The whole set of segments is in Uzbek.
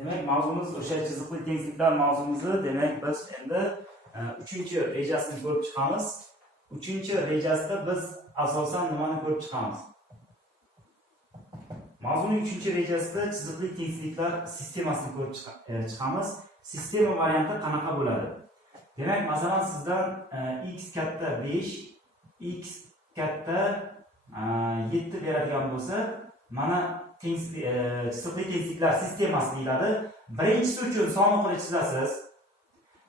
demak mavzumiz o'sha chiziqli tengliklar mavzumuzi demak biz endi e, uchinchi rejasini ko'rib chiqamiz. Uchinchi rejasida biz asosan nimani ko'rib chiqamiz? Mavzuning uchinchi rejasida chiziqli tengliklar sistemasini ko'rib e, chiqamiz. Sistema varianti qanaqa bo'ladi? Demak masalan sizdan e, x katta besh x katta e, yetti beradigan bo'lsa mana chiziqli e, tengliklar sistemasi deyiladi. Birinchisi uchun son qilib chizasiz.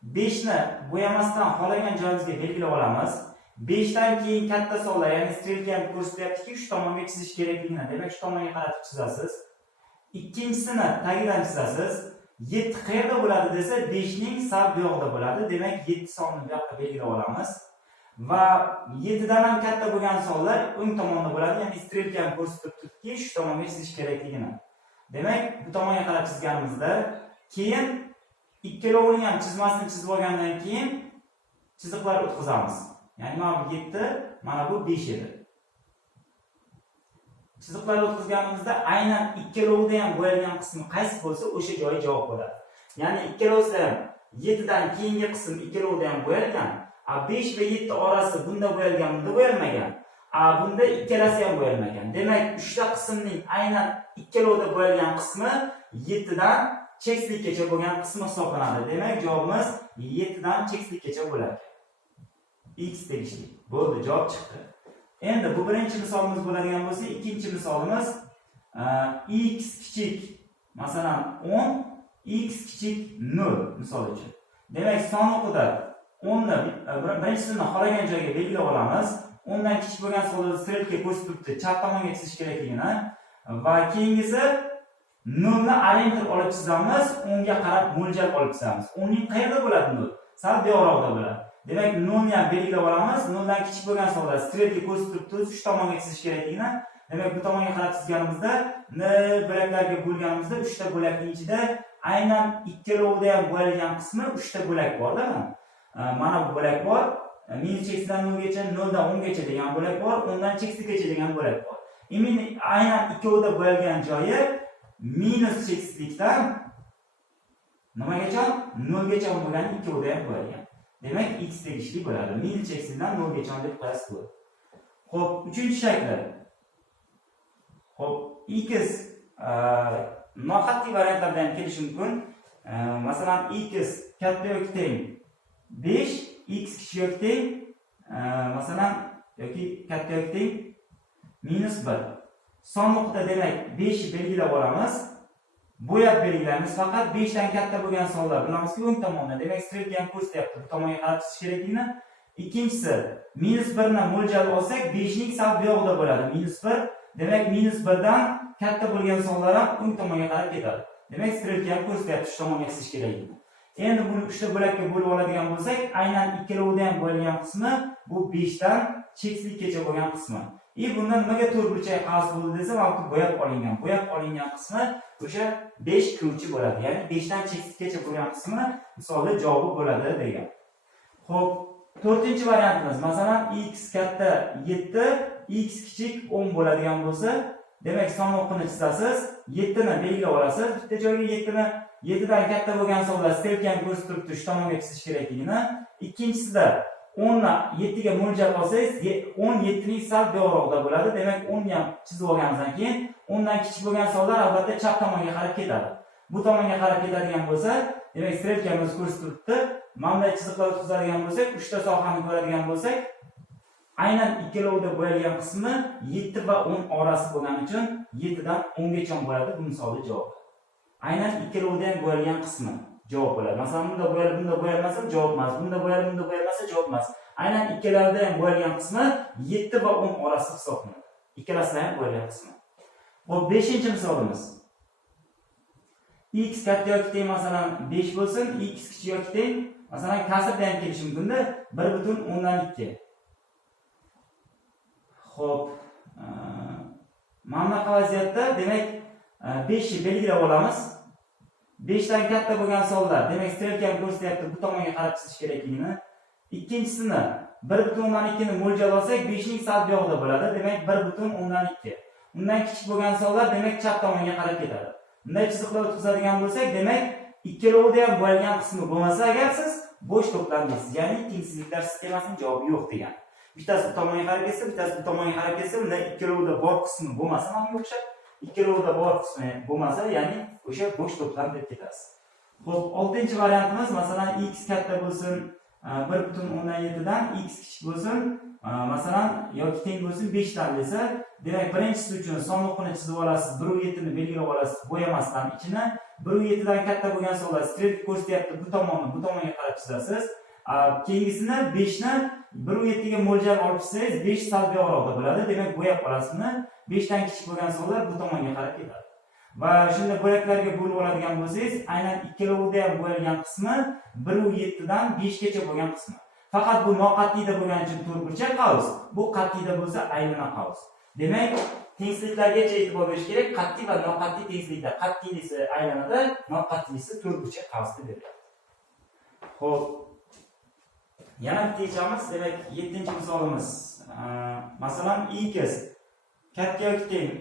Beshni bo'yamasdan xohlagan joyimizga belgilab olamiz. Beshdan keyin katta sonlar ya'ni strelkani ko'rsatyaptiki shu tomonga chizish kerakligini demak shu tomonga qaratib chizasiz. Ikkinchisini tagidan chizasiz. Yetti qayerda bo'ladi desa beshning sal bu yoqda bo'ladi. Demak yetti sonni bu yoqqa belgilab olamiz. Va 7 dan ham katta bo'lgan sonlar o'ng tomonda bo'ladi ya'ni strelkani ko'rsatib turibdiki shu tomonga chizish kerakligini. Demak bu tomonga qarab chizganimizda keyin ikkalovini ham chizmasini chizib olgandan keyin chiziqlar o'tkazamiz. Ya'ni mana bu yetti mana bu besh edi. Chiziqlar o'tkazganimizda aynan ikkalovida ham bo'yalgan qismi qaysi bo'lsa o'sha joyi javob bo'ladi. Ya'ni ikkalovsida ham yettidan keyingi qism ikkalovida ham bo'yalgan a besh va yetti orasi bunda bo'yalgan bunda bo'yalmagan a bunda ikkalasi ham bo'yalmagan demak uchta qismning aynan ikkalovda bo'yalgan qismi yettidan chekslikkacha bo'lgan qismi hisoblanadi. Demak javobimiz yettidan chekslikkacha bo'ladi. X tegishli. Bo'ldi javob chiqdi. Endi bu birinchi misolimiz bo'ladigan bo'lsa ikkinchi misolimiz e, x kichik masalan 10 x kichik 0 misol uchun. Demak son o'qida 10 e, birinchisini xohlagan joyga belgilab olamiz. O'ndan kichik bo'lgan sonlarni strelka ko'rsatibdi chap tomonga chizish kerakligini. Va keyingisi nolni orientir olib chizamiz. O'nga qarab mo'ljal olib chizamiz. O'nning qayerda bo'ladi nol sal buyoqroqda bo'ladi. Demak nolni ham belgilab olamiz. Noldan kichik bo'lgan sonlar strelka ko'rsatib turibdi. Uch tomonga chizish kerakligini. Demak bu tomonga qarab chizganimizda n bo'laklarga bo'lganimizda uchta bo'lakning ichida aynan ikkalovida ham bo'yalgan qismi uchta bo'lak borda mana bu bo'lak bor minus cheksidan nolgacha noldan o'ngacha degan bo'lak bor o'ndan cheksizgacha degan bo'lak bor именно aynan ikkovida bo'yalgan joyi minus cheksizlikdan nimagacha nolgacha bo'lgan ikkovida ham bo'yalgan demak x tegishli bo'ladi minus cheksizdan nolgacha deb qo'yasiz bu ho'p uchinchi shakli ho'p x e, noqat'iy variantlarda ham kelishi mumkin masalan x katta yoki teng besh x kichik teng e, masalan yoki katta yoki teng minus bir. Son nuqta demak beshni belgilab olamiz. Bo'yab belgilaymiz faqat beshdan katta bo'lgan sonlar bilamizki o'ng tomonda. Demak strelka ham ko'rsatyapti. Bu tomonga qarab chizish kerakligini. Ikkinchisi minus birni mo'ljal olsak beshning sal bu yog'ida bo'ladi. Minus bir demak minus birdan katta bo'lgan sonlar ham o'ng tomonga qarab ketadi. Demak strelka ham ko'rsatyapti shu tomonga chizish kerakligini. Endi buni uchta bo'lakka bo'lib oladigan bo'lsak aynan ikkalovida ham bo'lgan qismi bu beshdan cheksizlikkacha bo'lgan qismi. И bunda nimaga to'rt burchak qavs bo'ldi desa mana bo'yab olingan bo'yab olingan qismi o'sha besh kiruvchi bo'ladi. Ya'ni beshdan cheksizgacha bo'lgan qismi misolda javobi bo'ladi degan. Ho'p to'rtinchi variantimiz. Masalan x katta yetti x kichik o'n bo'ladigan bo'lsa demak son o'qini chizasiz yettini belgilab olasiz. Bitta joyga yettini yettidan katta bo'lgan sonlar stelkani ko'rsatib turibdi shu tomonga chizish kerakligini. Ikkinchisida o'nni yettiga mo'ljal olsangiz o'n yettining sal buyoqroqda bo'ladi. Demak o'nni ham chizib olganimizdan keyin o'ndan kichik bo'lgan sonlar albatta chap tomonga qarab ketadi. Bu tomonga qarab ketadigan bo'lsa demak strelkamiz ko'rsatib turibdi mana bunday chiziqlar o'tkazadigan bo'lsak uchta sohani ko'radigan bo'lsak aynan ikkalovida bo'yalgan qismi yetti va o'n orasi bo'lgani uchun yettidan o'ngacha bo'ladi. Bu misolni javobi aynan ikkalovida ham bo'yalgan qismi. Javob bo'ladi. Masalan bunda bo'yalib bunda bo'yalmasa javob emas. Bunda bo'yalib bunda bo'yalmasa javob emas. Aynan ikkalarida ham bo'yalgan qismi yetti va o'n orasi hisoblanadi. Ikkalasida ham bo'yalgan qismi. Ho'p beshinchi misolimiz. X katta yoki teng masalan besh bo'lsin. X kichik yoki teng. Masalan kasrda ham kelishi mumkinda bir butun o'ndan ikki. Ho'p mana bunaqa vaziyatda demak Э, 5 ni belgilab olamiz. Beshdan katta bo'lgan sonlar demak strelkani ko'rsatyapti bu tomonga qarab chizish kerakligini. Ikkinchisini bir butun o'ndan ikkini mo'ljal olsak beshning sal buyog'ida bo'ladi. Demak bir butun o'ndan ikki. Undan kichik bo'lgan sonlar demak chap tomonga qarab ketadi. Bunday chiziqlar o'tkazadigan bo'lsak demak ikkalovida ham bo'lgan qismi bo'lmasa agar siz bo'sh to'plam deysiz ya'ni tengsizliklar sistemasining javobi yo'q degan. Bittasi bu tomonga qarab ketsa bittasi bu tomonga qarab ketsa unda ikkalovida bor qismi bo'lmasa manga o'xshab ikkalovida bor bo'lmasa ya'ni o'sha bo'sh to'plam deb ketasiz. Ho'p oltinchi variantimiz masalan x katta bo'lsin e, bir butun o'ndan yettidan x kichik bo'lsin e, masalan yoki teng bo'lsin beshdan desa demak birinchisi uchun sonliqni chizib olasiz biru yettini belgilab olasiz bo'yamasdan ichini biru yettidan katta bo'lgan sonlar strelka ko'rsatyapti bu tomonni bu tomonga qarab chizasiz. Keyingisini beshni bir o'n yettiga mo'ljal olib chiqsangiz besh salbiyroqda bo'ladi. Demak bo'yab qolasizmi beshdan kichik bo'lgan sonlar bu tomonga qarab ketadi. Va shunda bo'laklarga bo'lib oladigan bo'lsangiz aynan ikkalovida ham bo'lgan qismi bir u yettidan beshgacha bo'lgan qismi. Faqat bu noqat'iyda bo'lgani uchun to'rtburchak qavs bu qat'iyda bo'lsa aylana qavs. Demak tengsizliklargacha e'tibor berish kerak qat'iy va noqat'iy tengsizlikda qat'iylisi aylanada noqat'iylisi to'rtburchak qavs beriladi ho'p yana bitta yechamiz demak yettinchi misolimiz. Masalan x katta yoki teng?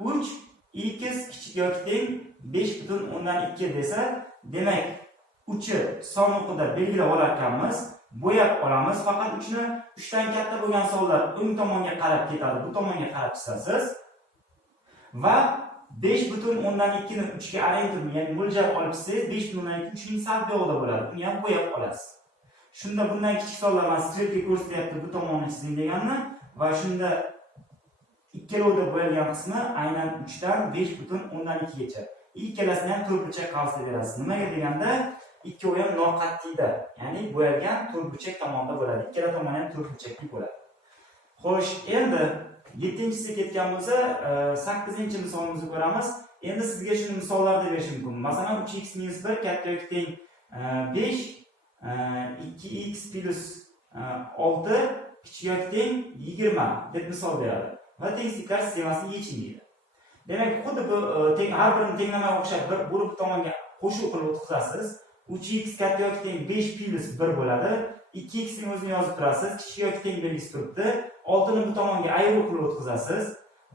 Uch x kichik yoki teng besh butun o'ndan ikki desa demak uchi son o'qida belgilab olar ekanmiz bo'yab olamiz faqat uchni. Uchdan katta bo'lgan sonlar o'ng tomonga qarab ketadi bu tomonga qarab chizasiz va besh butun o'ndan ikkini uchga arang ya'ni mo'ljal olib chizsangiz besh butun o'ndan ikki uchning sal buyog'ida bo'ladi. Uni ham bo'yab olasiz. Shunda bundan kichik sonlar mana strelka ko'rsatyapti bu tomoni chizing deganni va shunda ikkalovda bo'lgan qismi aynan uchdan besh butun o'ndan ikkigacha. Ikkalasini ham to'rtburchak qavsda berasiz. Nimaga deganda ikkovi ham noqat'iyda ya'ni bo'yalgan to'rtburchak tomonda bo'ladi. Ikkala tomoni ham to'rtburchakli bo'ladi. Xo'sh endi yettinchisiga ketgan bo'lsa e, sakkizinchi misolimizni ko'ramiz. Endi sizga shuni misollarda berish mumkin. Masalan uch x minus bir katta yoki teng e, besh 2x plus 6 kichikyoki teng 20 deb misol beradi. Va tengliklar sistemasini yeching deydi demak xuddi bu e, teng har birini tenglamaga o'xshab bir bo'lib tomonga qo'shib qilib o'tkazasiz 3x katta yoki teng 5 plus 1 bo'ladi 2x ning o'zini yozib turasiz kichik yoki teng belgisi turibdi 6 ni bu tomonga ayruv qilib o'tkazasiz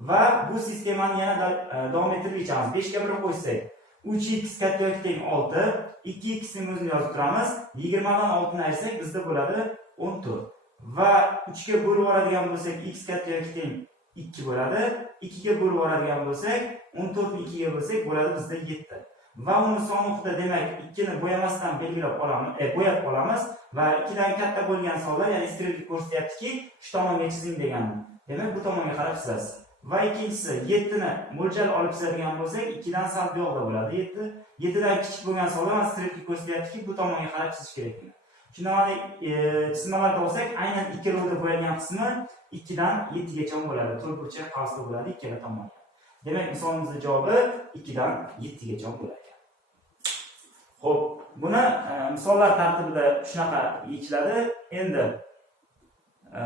va bu sistemani yana e, davom ettirib yechamiz. 5 ga 1 qo'ysak, uch x katta yoki teng olti ikki xning o'zini yozib turamiz. Yigirmadan oltini ayirsak bizda bo'ladi o'n to'rt. Va uchga bo'lib yuboradigan bo'lsak x katta yoki teng ikki bo'ladi. Ikkiga bo'lib yuboradigan bo'lsak o'n to'rtni ikkiga bo'lsak bo'ladi bizda yetti. Va uni son demak ikkini bo'yamasdan belgilab olamiz e, bo'yab olamiz. Va ikkidan katta bo'lgan sonlar ya'ni strelka ko'rsatyaptiki shu tomonga chizing degani demak bu tomonga qarab chizasiz. Va ikkinchisi yettini mo'ljal olib chizadigan bo'lsak ikkidan sal buyoqda bo'ladi yetti. Yettidan kichik bo'lgan sonlar mana strelka ko'rsatyaptiki bu tomonga qarab chizish kerak shunda mana chizmalarda e, olsak aynan ikkalovida bo'yalgan qismi ikkidan yettigacha bo'ladi. To'rtburchak qavsda bo'ladi ikkala tomon demak misolimizni javobi ikkidan yettigacha bo'ladi. Xo'p, buni e, misollar tartibida shunaqa yechiladi. Endi e,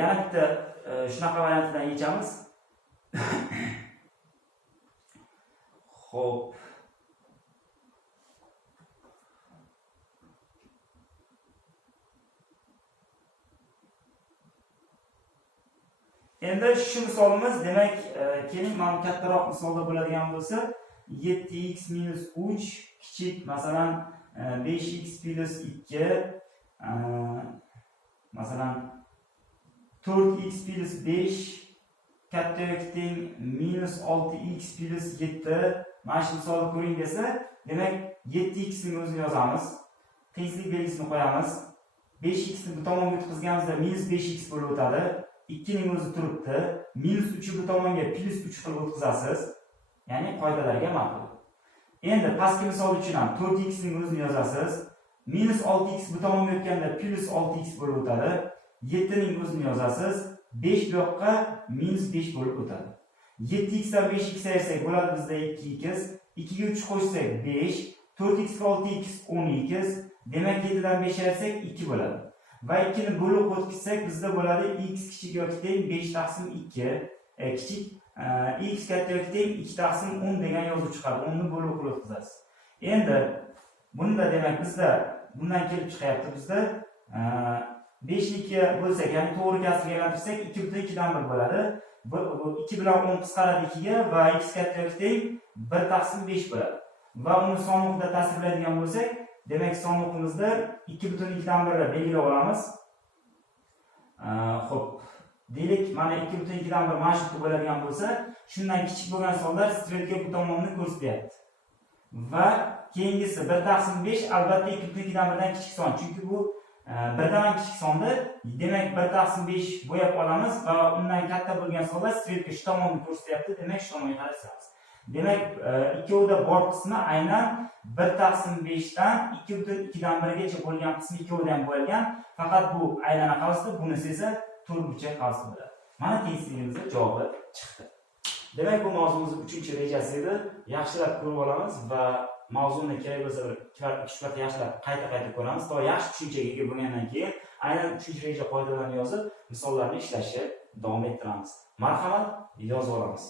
yana bitta shunaqa variantidan yechamiz. Xo'p. Endi shu misolimiz, demak, e, keling mana kattaroq misolda bo'ladigan bo'lsa, 7x 3 kichik masalan 5x plus 2 masalan 4x plus 5 katta yoki teng minus olti x plyus yetti mana shu misolni ko'ring desa demak yetti xni o'zini yozamiz tengsizlik belgisini qo'yamiz besh xni bu tomonga o'tkazganimizda minus besh x bo'lib o'tadi ikkining o'zi turibdi minus uchni bu tomonga plyus uch qilib o'tkazasiz ya'ni qoidalarga ma'qul Endi pastki misol uchun ham to'rt xning o'zini yozasiz. Minus olti x bu tomonga o'tganda plyus olti x bo'lib o'tadi. yettining o'zini yozasiz. 5 bu yoqqa minus 5 bo'lib o'tadi. 7x dan 5x ayirsak bo'ladi bizda 2x. 2 ga 3 qo'shsak 5, 4x ga 6x 12. Demak 7 dan 5 ayirsak 2 bo'ladi. Va 2 ni bo'lib o'tkazsak bizda bo'ladi x kichik yoki teng 5 taqsim 2. E, kichik e, x katta yoki teng 2 taqsim 10 degan yozuv chiqadi 10 ni bo'lib qilib o'tkazasiz endi bunda demak bizda bundan kelib chiqyapti bizda e, 5 ni 2 bo'lsak ya'ni to'g'ri kasrga aylantirsak 2 butun 2 dan 1 bo'ladi. Bu bu ikki bilan o'n qisqaradi ikkiga va x katta teng bir taqsim besh bo'ladi. Va uni soniqda tasvirlaydigan bo'lsak demak soniqimizda ikki butun ikkidan ni belgilab olamiz. Ho'p deylik mana ikki butun ikkidan bir mana shu bo'ladigan bo'lsa shundan kichik bo'lgan sonlar strelka bu tomonni ko'rsatyapti. Va keyingisi bir taqsim besh albatta ikki butun ikkidan birdan kichik son. Chunki bu Э, birdan ham kichik sonda demak bir taqsim besh bo'yab olamiz va undan katta bo'lgan sonlar stretka shu tomonni ko'rsatyapti demak shu tomonga qaraymiz demak e, ikkovida bor qismi aynan bir taqsim beshdan ikki butun ikkidan birgacha bo'lgan qismi ikkovida ham bo'lgan faqat bu aylana qavsda bunisi esa to'rtburchak qavs bo'ladi. Mana tengchiligimizda javobi chiqdi. Demak bu mavzumizni uchinchi rejasi edi. Yaxshilab ko'rib olamiz va mavzuni kerak bo'lsa bir ikki marta uch marta yaxshilab qayta qayta ko'ramiz. To yaxshi tushunchaga ega bo'lgandan keyin aynan uchinchi reja qoidalarini yozib misollarni ishlashni davom ettiramiz. Marhamat yozib olamiz.